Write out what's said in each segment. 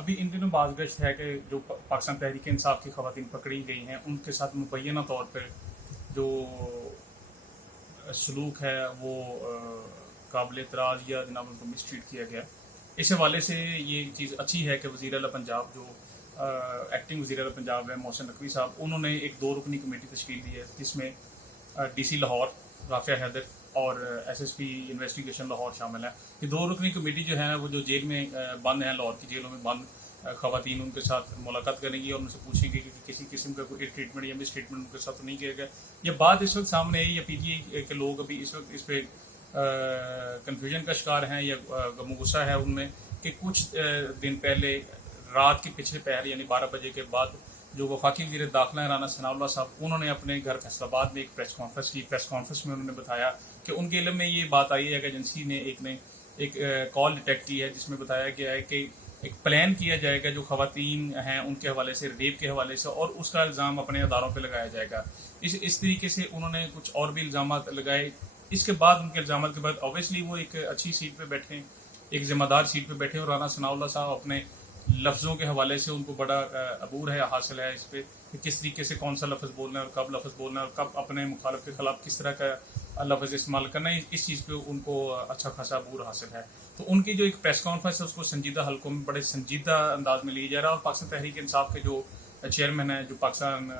ابھی ان دنوں بعض گشت ہے کہ جو پاکستان تحریک انصاف کی خواتین پکڑی گئی ہیں ان کے ساتھ مبینہ طور پر جو سلوک ہے وہ قابل اعتراض یا جناب ان کو مس ٹریٹ کیا گیا. اس حوالے سے یہ چیز اچھی ہے کہ وزیر اعلیٰ پنجاب جو ایکٹنگ وزیر اعلیٰ پنجاب ہے محسن نقوی صاحب, انہوں نے ایک 2 رکنی کمیٹی تشکیل دی ہے جس میں ڈی سی لاہور رافعہ حیدر اور S S P investigation Lahore شامل ہیں. یہ 2 رکنی کمیٹی جو ہے وہ جو جیل میں بند ہیں, لاہور کی جیلوں میں بند خواتین, ان کے ساتھ ملاقات کریں گی اور ان سے پوچھیں گے کہ کسی قسم کا کوئی ٹریٹمنٹ یا مس ٹریٹمنٹ ان کے ساتھ نہیں کیا گیا. یہ بات اس وقت سامنے آئی یا پی جی اے کے لوگ ابھی اس وقت اس پہ کنفیوژن کا شکار ہیں یا غم و غصہ ہے ان میں کہ کچھ دن پہلے رات کے پچھلے پہر یعنی 12 بجے کے بعد جو وفاقی وزیر داخلہ رانا ثناء اللہ صاحب, انہوں نے اپنے گھر فیصل آباد میں ایک پریس کانفرنس کی. پریس کانفرنس میں انہوں نے بتایا کہ ان کے علم میں یہ بات آئی ہے کہ ایجنسی نے ایک کال ڈیٹیکٹ کی ہے جس میں بتایا گیا ہے کہ ایک پلان کیا جائے گا جو خواتین ہیں ان کے حوالے سے, ریپ کے حوالے سے, اور اس کا الزام اپنے اداروں پہ لگایا جائے گا. اس طریقے سے انہوں نے کچھ اور بھی الزامات لگائے. اس کے بعد ان کے الزامات کے بعد اوبیسلی وہ ایک اچھی سیٹ پہ بیٹھے, ایک ذمہ دار سیٹ پہ بیٹھے, اور رانا ثناء اللہ صاحب اپنے لفظوں کے حوالے سے ان کو بڑا عبور ہے, حاصل ہے اس پہ کہ کس طریقے سے کون سا لفظ بولنا ہے اور کب لفظ بولنا ہے اور کب اپنے مخالف کے خلاف کس طرح کا لفظ استعمال کرنا ہے. اس چیز پہ ان کو اچھا خاصا عبور حاصل ہے. تو ان کی جو ایک پریس کانفرنس ہے اس کو سنجیدہ حلقوں میں بڑے سنجیدہ انداز میں لیا جا رہا ہے. اور پاکستان تحریک انصاف کے جو چیئرمین ہیں, جو پاکستان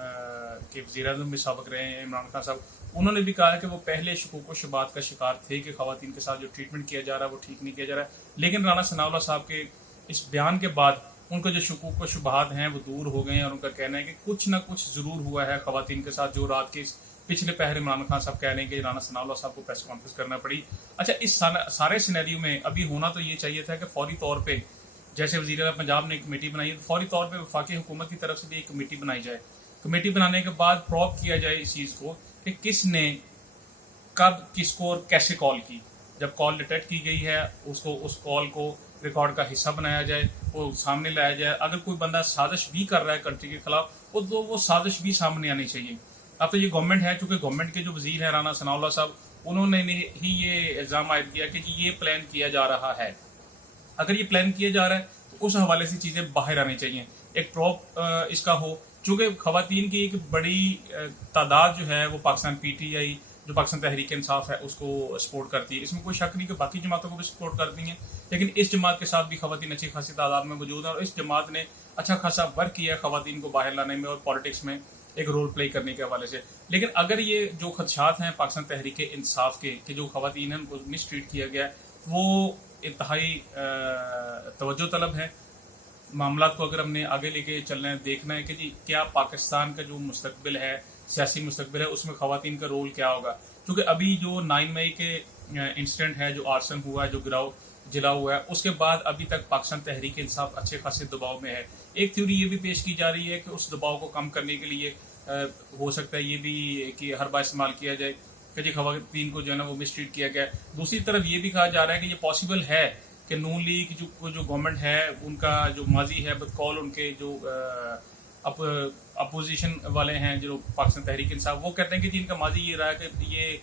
کے وزیر اعظم میں سابق رہے ہیں عمران خان صاحب, انہوں نے بھی کہا ہے کہ وہ پہلے شکوک و شبہات کا شکار تھے کہ خواتین کے ساتھ جو ٹریٹمنٹ کیا جا رہا ہے وہ ٹھیک نہیں کیا جا رہا ہے. لیکن رانا ثناء اللہ صاحب کے اس بیان کے بعد ان کا جو شکوک و شبہات ہیں وہ دور ہو گئے ہیں, اور ان کا کہنا ہے کہ کچھ نہ کچھ ضرور ہوا ہے خواتین کے ساتھ جو رات کے پچھلے پہر عمران خان صاحب کہہ رہے ہیں کہ رانا ثناء اللہ صاحب کو پریس کانفرنس کرنا پڑی. اچھا, اس سارے سینیریو میں ابھی ہونا تو یہ چاہیے تھا کہ فوری طور پہ جیسے وزیر اعلیٰ پنجاب نے ایک کمیٹی بنائی ہے, فوری طور پہ وفاقی حکومت کی طرف سے بھی ایک کمیٹی بنائی جائے. کمیٹی بنانے کے بعد پروب کیا جائے اس چیز کو کہ کس نے کب کس کو اور کیسے کال کی. جب کال ڈیٹیکٹ کی گئی ہے اس کال کو ریکارڈ کا حصہ بنایا جائے, وہ سامنے لایا جائے. اگر کوئی بندہ سازش بھی کر رہا ہے کنٹری کے خلاف تو وہ سازش بھی سامنے آنی چاہیے. اب تو یہ گورنمنٹ ہے, چونکہ گورنمنٹ کے جو وزیر ہیں رانا ثناء اللہ صاحب, انہوں نے ہی یہ الزام عائد کیا کہ یہ پلان کیا جا رہا ہے. اگر یہ پلان کیا جا رہا ہے تو اس حوالے سے چیزیں باہر آنی چاہیے, ایک پروپ اس کا ہو. چونکہ خواتین کی ایک بڑی تعداد جو ہے وہ پاکستان پی ٹی آئی جو پاکستان تحریک انصاف ہے اس کو سپورٹ کرتی ہے. اس میں کوئی شک نہیں کہ باقی جماعتوں کو بھی سپورٹ کرتی ہیں, لیکن اس جماعت کے ساتھ بھی خواتین اچھی خاصی تعداد میں موجود ہیں, اور اس جماعت نے اچھا خاصا ورک کیا ہے خواتین کو باہر لانے میں اور پالیٹکس میں ایک رول پلے کرنے کے حوالے سے. لیکن اگر یہ جو خدشات ہیں پاکستان تحریک انصاف کے کہ جو خواتین ہیں ان کو مس ٹریٹ کیا گیا ہے وہ انتہائی توجہ طلب ہے. معاملات کو اگر ہم نے آگے لے کے چلنا ہے, دیکھنا ہے کہ جی کیا پاکستان کا جو مستقبل ہے, سیاسی مستقبل ہے, اس میں خواتین کا رول کیا ہوگا. کیونکہ ابھی جو 9 مئی کے انسیڈنٹ ہے, جو آرسن ہوا ہے, جو جلا ہوا ہے, اس کے بعد ابھی تک پاکستان تحریک انصاف اچھے خاصے دباؤ میں ہے. ایک تھیوری یہ بھی پیش کی جا رہی ہے کہ اس دباؤ کو کم کرنے کے لیے ہو سکتا ہے یہ بھی کہ ہر بار استعمال کیا جائے کہ جی خواتین کو جو ہے نا وہ مس ٹریٹ کیا گیا ہے. دوسری طرف یہ بھی کہا جا رہا ہے کہ یہ پاسبل ہے کہ نون لیگ جو گورنمنٹ ہے ان کا جو ماضی ہے بدقول ان کے جو اپوزیشن والے ہیں جو پاکستان تحریک انصاف, وہ کہتے ہیں کہ جی ان کا ماضی یہ رہا ہے کہ یہ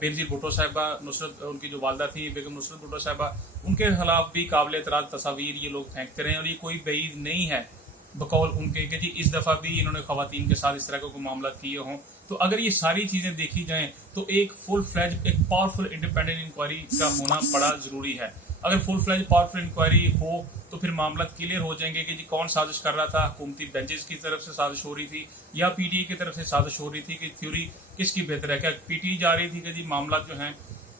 بینظیر بھٹو صاحبہ, نصرت ان کی جو والدہ تھی بیگم نصرت بھٹو صاحبہ, ان کے خلاف بھی قابل اعتراض تصاویر یہ لوگ پھینکتے رہے ہیں, اور یہ کوئی بعید نہیں ہے بقول ان کے کہ جی اس دفعہ بھی انہوں نے خواتین کے ساتھ اس طرح کے معاملات کیے ہوں. تو اگر یہ ساری چیزیں دیکھی جائیں تو ایک فل فلیج ایک پاورفل انڈیپینڈنٹ انکوائری کا ہونا بڑا ضروری ہے. اگر فل فلیج پاورفل انکوائری ہو تو پھر معاملات کلیئر ہو جائیں گے کہ جی کون سازش کر رہا تھا, حکومتی بینچز کی طرف سے سازش ہو رہی تھی یا پی ٹی اے کی طرف سے سازش ہو رہی تھی, کہ تھیوری کس کی بہتر ہے. کیا پی ٹی اے جا رہی تھی کہ جی معاملات جو ہیں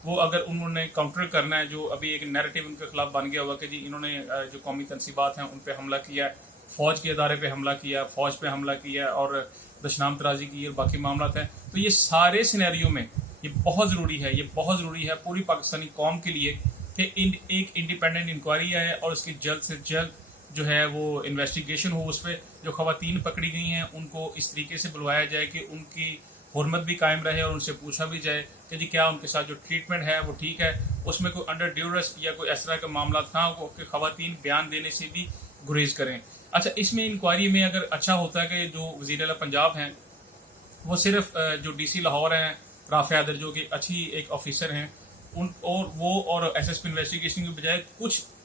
وہ اگر انہوں نے کاؤنٹر کرنا ہے, جو ابھی ایک نیریٹو ان کے خلاف بن گیا ہوا کہ جی انہوں نے جو قومی تنصیبات ہیں ان پہ حملہ کیا, فوج کے ادارے پہ حملہ کیا, فوج پہ حملہ کیا اور دشنام ترازی کی اور باقی معاملات ہیں. تو یہ سارے سینیریو میں یہ بہت ضروری ہے پوری پاکستانی قوم کے لیے کہ ایک انڈیپینڈنٹ انکوائری آئے اور اس کی جلد سے جلد جو ہے وہ انویسٹیگیشن ہو. اس پہ جو خواتین پکڑی گئی ہیں ان کو اس طریقے سے بلوایا جائے کہ ان کی حرمت بھی قائم رہے, اور ان سے پوچھا بھی جائے کہ جی کیا ان کے ساتھ جو ٹریٹمنٹ ہے وہ ٹھیک ہے, اس میں کوئی انڈر ڈیورس یا کوئی اس طرح کے معاملات نہ ہو کہ خواتین بیان دینے سے بھی گریز کریں. اچھا, اس میں انکوائری میں اگر اچھا ہوتا ہے کہ جو وزیر اعلیٰ پنجاب ہیں وہ صرف جو ڈی سی لاہور ہیں رافعہ حیدر جو کہ اچھی ایک آفیسر ہیں, اور وہ اور ایس ایس پی انویسٹیگیشن کے بجائے کچھ